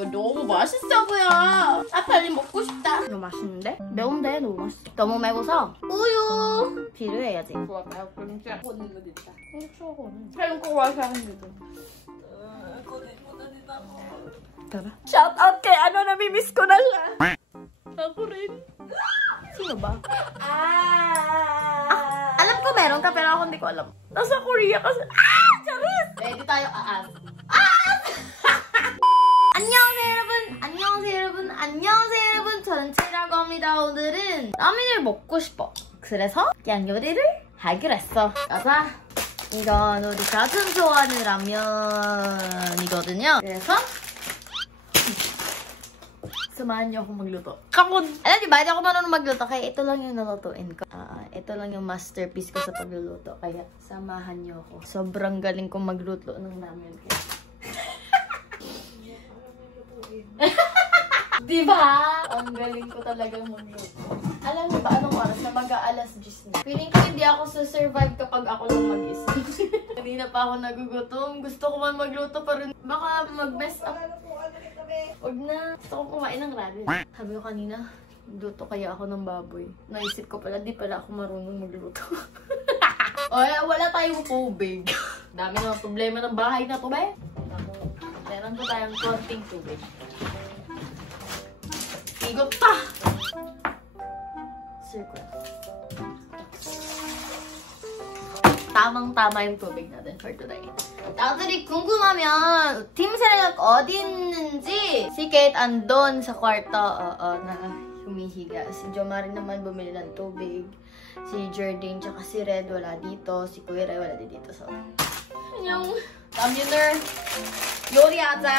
너무 맛있어 보여. 아, 빨리 먹고 싶다. 너무 맛있는데? 매운데 너무 맛있어. 너무 매워서 우유 필요해야지. 좋았나요? 그럼 진짜 먹는 거 있다. 추워거든. 태국 와서 하는데도. Tara. Shout out kay ano, namimiss ko na siya. Ako rin. Sino ba? Alam ko meron ka, pero ako hindi ko alam. Nasa Korea kasi. Charis! Ready tayo aas. 안녕하세요 여러분. 안녕하세요 여러분. 안녕하세요 여러분. 저는 채라고 합니다. 오늘은 라면을 먹고 싶어. 그래서 그냥 요리를 하기로 했어. 가자. 이건 우리 가슴 좋아하는 라면이거든요. 그래서 samahan niyo ako magluto. Come on! Alam niyo ba, hindi ako marunong magluto, kaya ito lang yung nalutuin ko. Ito lang yung masterpiece ko sa pagluluto, kaya samahan niyo ako. Sobrang galing kong magluto ng ramen. Diba? Ang galing ko talagang magluto. Alam niyo ba, anong oras na mag-aalas 10 na? Feeling ko hindi ako susurvive kapag ako lang mag-isa. Kanina pa ako nagugutom. Gusto ko man magluto, pero baka mag-mess up. Huwag na. Gusto ko kumain ng ramen. Sabi ko kanina, luto kaya ako ng baboy. Naisip ko pala, di pala ako marunong magluto. O, wala tayong tubig. Dami na problema ng bahay na to, be. Meron po tayong konting tubig. Igot pa! Circle. tamang-tama yung tubig natin for today. 나들이 궁금하면 팀 세력 어디 있는지 si Kate andon sa kwarto na humihiga. Si Jomari naman bumili ng tubig. Si Jardine tsaka si Red wala dito. Si Kuya Ray wala din dito. So, yung commuter 요리하자.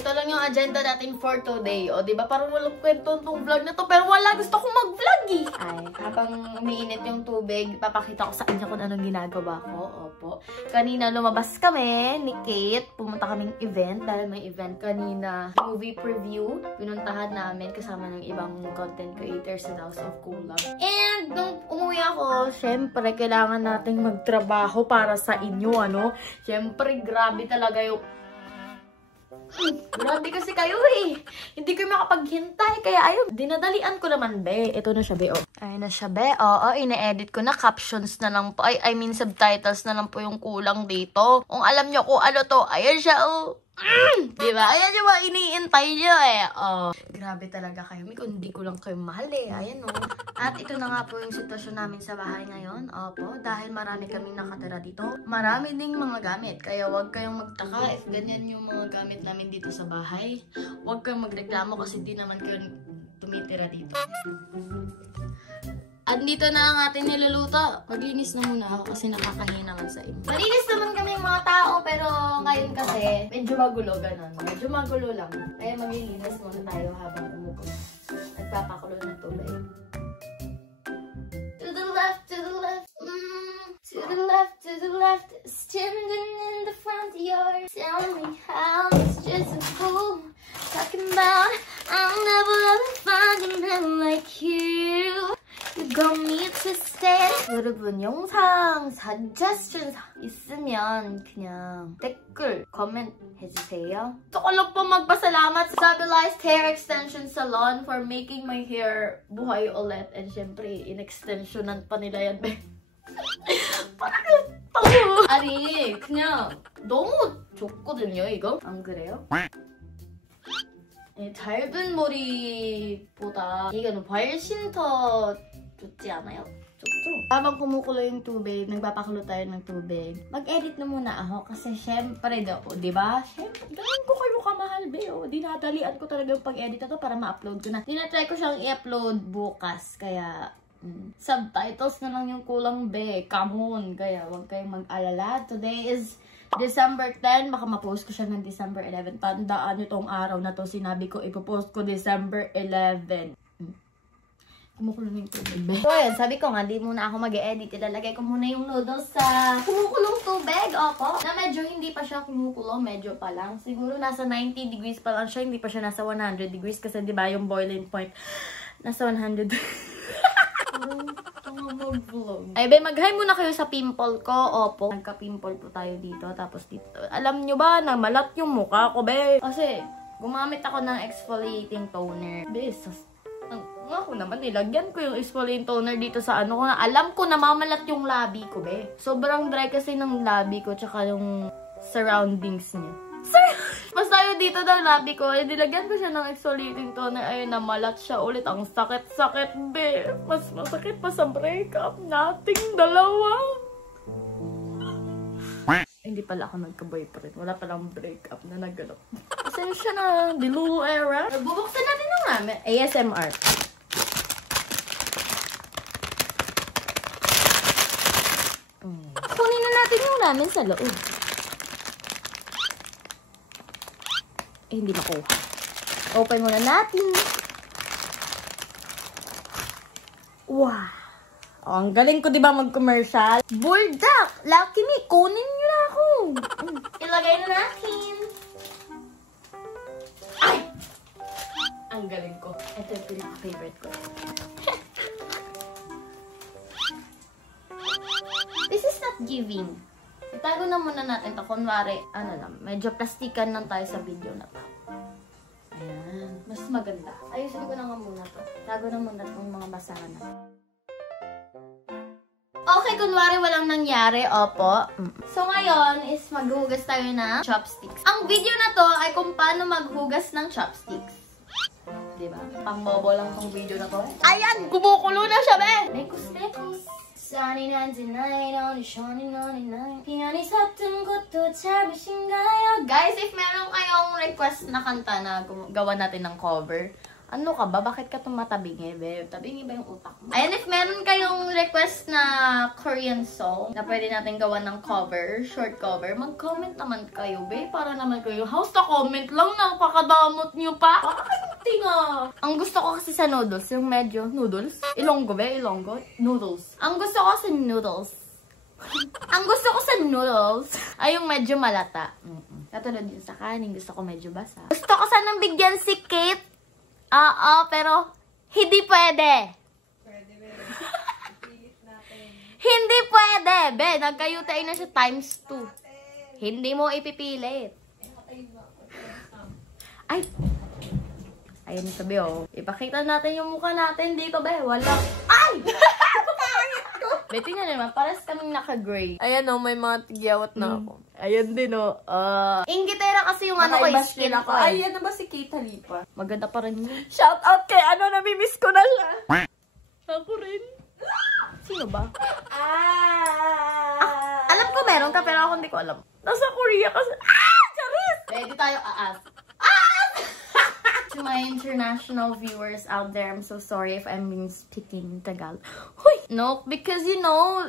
Ito lang yung agenda natin for today. Diba? Parang walang kwento itong vlog na to. Pero wala. Gusto kong mag-vlog eh. Ay, habang umiinit yung tubig, papakita ko sa inyo kung anong ginagawa ko. Opo. Kanina lumabas kami ni Kate. Pumunta kaming event. Dahil may event kanina. Movie preview. Pinuntahan namin kasama ng ibang content creators sa House of Collab. And nung umuwi ako, syempre, kailangan nating magtrabaho para sa inyo, ano? Syempre, grabe talaga yung grabe kasi kayo eh. Hindi ko makapaghintay. Kaya ayun, dinadalian ko naman, be. Ito na siya, be, oh. Ayun na siya, be. Oo, ine-edit ko na. Captions na lang po. I mean, subtitles na lang po yung kulang dito. Kung alam nyo kung ano to, ayan siya, oh. Diba? Ayan yung mga iniintay nyo eh. Grabe talaga kayo. Hindi ko lang kayo mahal eh. Ayan o. At ito na nga po yung sitwasyon namin sa bahay ngayon. Opo. Dahil marami kaming nakatira dito. Marami ding mga gamit. Kaya huwag kayong magtaka if ganyan yung mga gamit namin dito sa bahay. Huwag kayong magreklamo kasi di naman kayo tumitira dito. At dito na ang ating niluluto. Maglinis na muna ako kasi nakakahiya naman sa inyo. Malinis naman kami yung mga tao, pero ngayon kasi medyo magulo, ganun. Medyo magulo lang. Kaya maglilinis muna tayo habang umukulo. Nagpapakulo ng tubig. To the left, to the left, to the left, to the left. Standing in the front yard. Tell me how it's just a fool. Talking about I'll never ever find a man like you. You got me twisted. 여러분 영상 suggestion 있으면 그냥 댓글 comment 해주세요. Gusto ko lang po magpasalamat sa Stabilized Hair Extension Salon for making my hair buhay ulit. And syempre, in-extensionan pa nila yan. parang ito. 아니, 그냥 너무 좋거든요, 이거? 안 그래요? 짧은 머리보다 이건 훨씬 더 좋지 않아요? 좋죠? Habang kumukulo yung tubig, nagpapakulo tayo ng tubig, mag-edit na muna ako kasi syempre daw, diba? Syempre, ganun ko kayo kamahal, be. Dinadalian ko talaga yung pag-edit na to para ma-upload ko na. Tinatry ko siyang i-upload bukas, kaya subtitles na lang yung kulang, be. Come on, kaya huwag kayong mag-alala. Today is December 10, baka ma-post ko siya ng December 11. Tandaan nyo tong araw na to, sinabi ko, ipopost ko December 11. Kumukulo na yung tubig. So, ayan, sabi ko nga, di muna ako mag-e-edit. Ilalagay ko muna yung noodles sa kumukulong tubig. Opo. Na medyo hindi pa siya kumukulo. Medyo pa lang. Siguro nasa 90 degrees pa lang siya. Hindi pa siya nasa 100 degrees. Kasi di ba yung boiling point nasa 100. Ay, be, mag-hi muna kayo sa pimple ko. Opo. Nagka-pimple po tayo dito. Tapos dito. Alam nyo ba na malat yung mukha ko, be? Kasi Gumamit ako ng exfoliating toner. Beses. Ako naman, nilagyan ko yung exfoliating toner dito sa ano ko na. Alam ko na mamalat yung labi ko, be. Sobrang dry kasi ng labi ko tsaka yung surroundings niya. Basta yung dito daw labi ko, nilagyan ko siya ng exfoliating toner. Ayun, namalat siya ulit. Ang sakit-sakit, be. Mas masakit pa sa breakup nating dalawa. Hindi pala ako nagka-boyfriend. Wala palang breakup na nagano. Pasensya na. Dilulu era. Bubuksan natin ng namin. ASMR. Kunin na natin yung namin sa loob. Hindi makuha. Open muna natin. Wow. Oh, ang galing ko, di ba, mag-commercial? Bulldog! Lucky me! Kunin nyo na ako! Ilagay na natin. Ay! Ang galing ko. Ito yung pinaka-favorite ko. This is not giving. Itago na muna natin to. Kunwari, ano lang, medyo plastikan lang tayo sa video na to. Ayan. Mas maganda. Ayusin ko na nga muna to. Tago na muna itong mga basahan na. Okay, kunwari walang nangyari, opo. So ngayon is maghugas tayo ng chopsticks. Ang video na to ay kung paano maghugas ng chopsticks. Diba? Pang-bobo lang tong video na to. Ayan! Kumukulo na siya, be! Mekos-mekos. Sunny 99, only shining 99. Piyani sa tungkot 잘보신가요? Guys, if meron kayong request na kanta na gawa natin ng cover, ano ka ba? Bakit ka tumatabingi, be? Tabingi ba yung utak mo? Ayan, if meron kayong request na Korean song na pwede natin gawa ng cover, short cover, mag-comment naman kayo, be. Para naman kayo, how's the comment lang? Napakadamot nyo pa. Bakit nga? Ang gusto ko kasi sa noodles, yung medyo, noodles? Ilonggo, be? Ilonggo? Noodles. Ang gusto ko sa noodles. Ang gusto ko sa noodles ay yung medyo malata. Katulad yun sa kanin, gusto ko medyo basa. Gusto ko sanang bigyan si Kate. Oo, pero hindi pwede. Pwede, be. Ipilit natin. Hindi pwede, be. Nagkayutay na siya times 2. Hindi mo ipipilit. Ay! Ayan ito, be, oh. Ipakita natin yung mukha natin dito, be. Walang... Ay! Be, tingnan naman. Paras kaming naka-gray. Ayan, oh, may mga tigyawat na ako. Ayan din, oh. Ingitera kasi yung ano ko, yung skin ko. Ay, yan na ba si Kate Halipa? Maganda pa rin yun. Shout out kay ano, namimiss ko na siya. Ako rin. Sino ba? Ah! Alam ko meron ka, pero ako hindi ko alam. Nasa Korea kasi. Charis! Ready tayo aas. To my international viewers out there, I'm so sorry if I'm speaking Tagalog. Huy! No, because you know,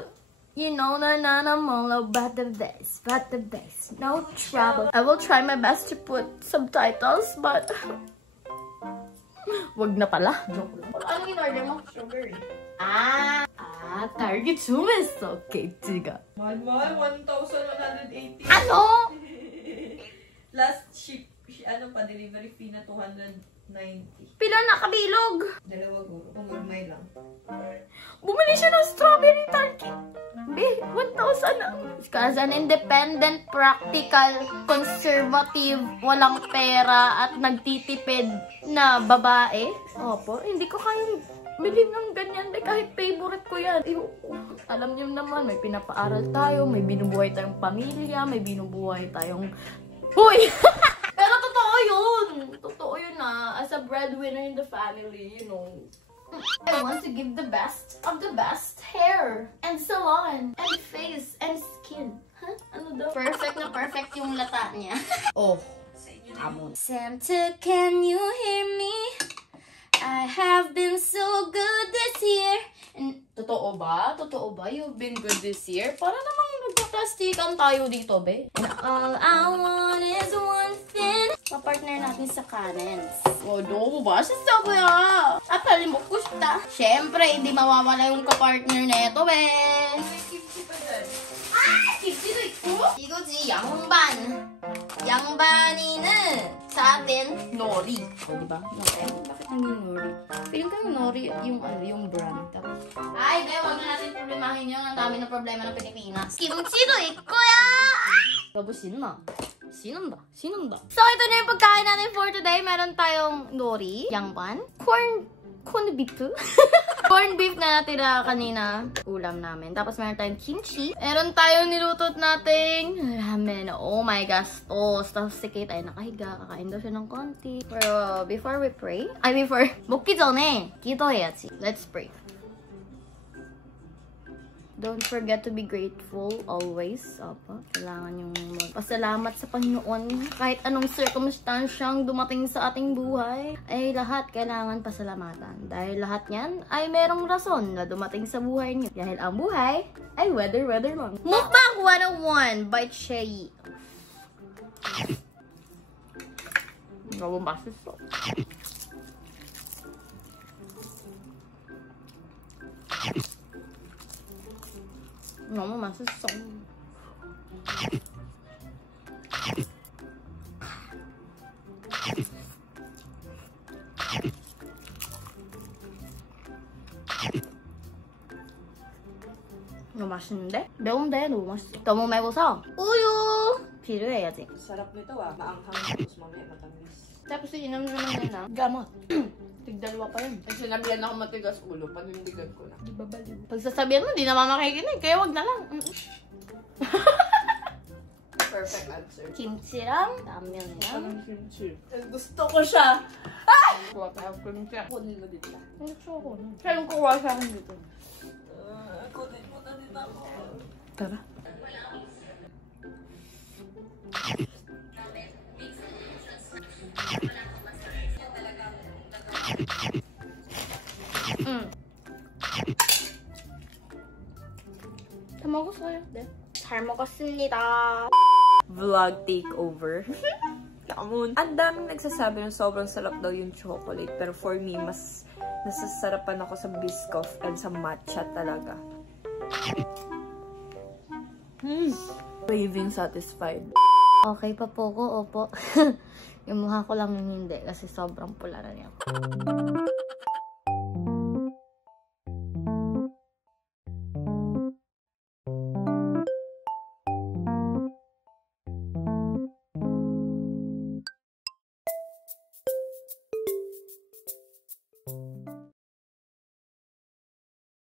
na molo, but the best, no trouble. I will try my best to put subtitles, but wag na pala. Joke lang. Ano in-order mo? Sugar. Target sumiso. Okay, tiga. Mahal, 1,180. Ano? Last ship, ano pa, delivery fee na 290. Pila na kabilog? Dalawa guro, kung magmay lang. Bumili siya ng strawberry tart. 1,000 na. As an independent, practical, conservative, walang pera, at nagtitipid na babae. Opo, hindi ko kayang bilhin ng ganyan. Kahit favorite ko yan. Alam niyo naman, may pinapaaral tayo, may binubuhay tayong pamilya, may binubuhay tayong... Huy! Pero totoo yun. Totoo yun na. As a breadwinner in the family, you know. I want to give the best of the best hair and salon and face and skin. Huh? Ano daw? Perfect na perfect yung lata niya. Oh. Santa, can you hear me? I have been so good this year. And totoo ba? Totoo ba? You've been good this year? Para namang nagpaplastikan tayo dito, be. And all I want is one thing. Kapartner natin sa cannons. Oh, do ba? Sasabi ha. Apalimukus ta. Siyempre, hindi mawawala yung kapartner na ito, be. May kimchi pa dyan. 김치도 있고 이거지 양반 양반이는 sa atin nori diba? Bakit naging nori? Feeling ko yung nori yung brand ay wag na natin problemahin yun ang dami na problema ng Pilipinas 김치도 있고요. Tapos yun na Sinunda. So, ito na yung pagkain natin for today. Meron tayong nori, yangban, corned beef. Corned beef na natira kanina. Ulam namin. Tapos meron tayong kimchi. Meron tayong nilutot nating ramen. Oh my gosh. Tapos si Kate ay nakahiga. Kakain daw siya ng konti. Pero before we pray, 먹기 전에 기도해야지. Let's pray. Don't forget to be grateful always. Opo, kailangan yung magpasalamat sa Panginoon. Kahit anong circumstansyang dumating sa ating buhay, ay lahat kailangan pasalamatan. Dahil lahat yan ay merong rason na dumating sa buhay niyo. Dahil ang buhay ay weather lang. Mukbang 101 by Chei. 너무 맛있어. 너무 맛있어. 너무 맛있는데? 매운데 너무 맛있어. 너무 매워서 우유 필요해야지. Sarap nito maanghang tapos mamaya matamis. Tapos inom naman nila. Gamot. Tigdalawa pa yun. Ay, sinabihan ako matigas ulo, panindigan ko na. Di ba baliw? Pagsasabihan mo, di naman makikinig. Kaya wag na lang. Perfect answer. Kimchi랑 라면이랑. Anong kimchi? Gusto ko siya! Kuha tayo kimchi. Kunin mo din na. Hindi ko. Siya yung kuha sa akin dito. Kunin mo na din ako. Tara. 다 먹었어요. 네. 잘 먹었습니다. Vlog takeover. Kamon. Ang daming nagsasabi ng sobrang sarap daw yung chocolate. Pero for me, mas nasasarapan ako sa Biscoff and sa matcha talaga. Craving satisfied. Okay pa po ko, opo. Yung mukha ko lang yung hindi kasi sobrang pula na niya.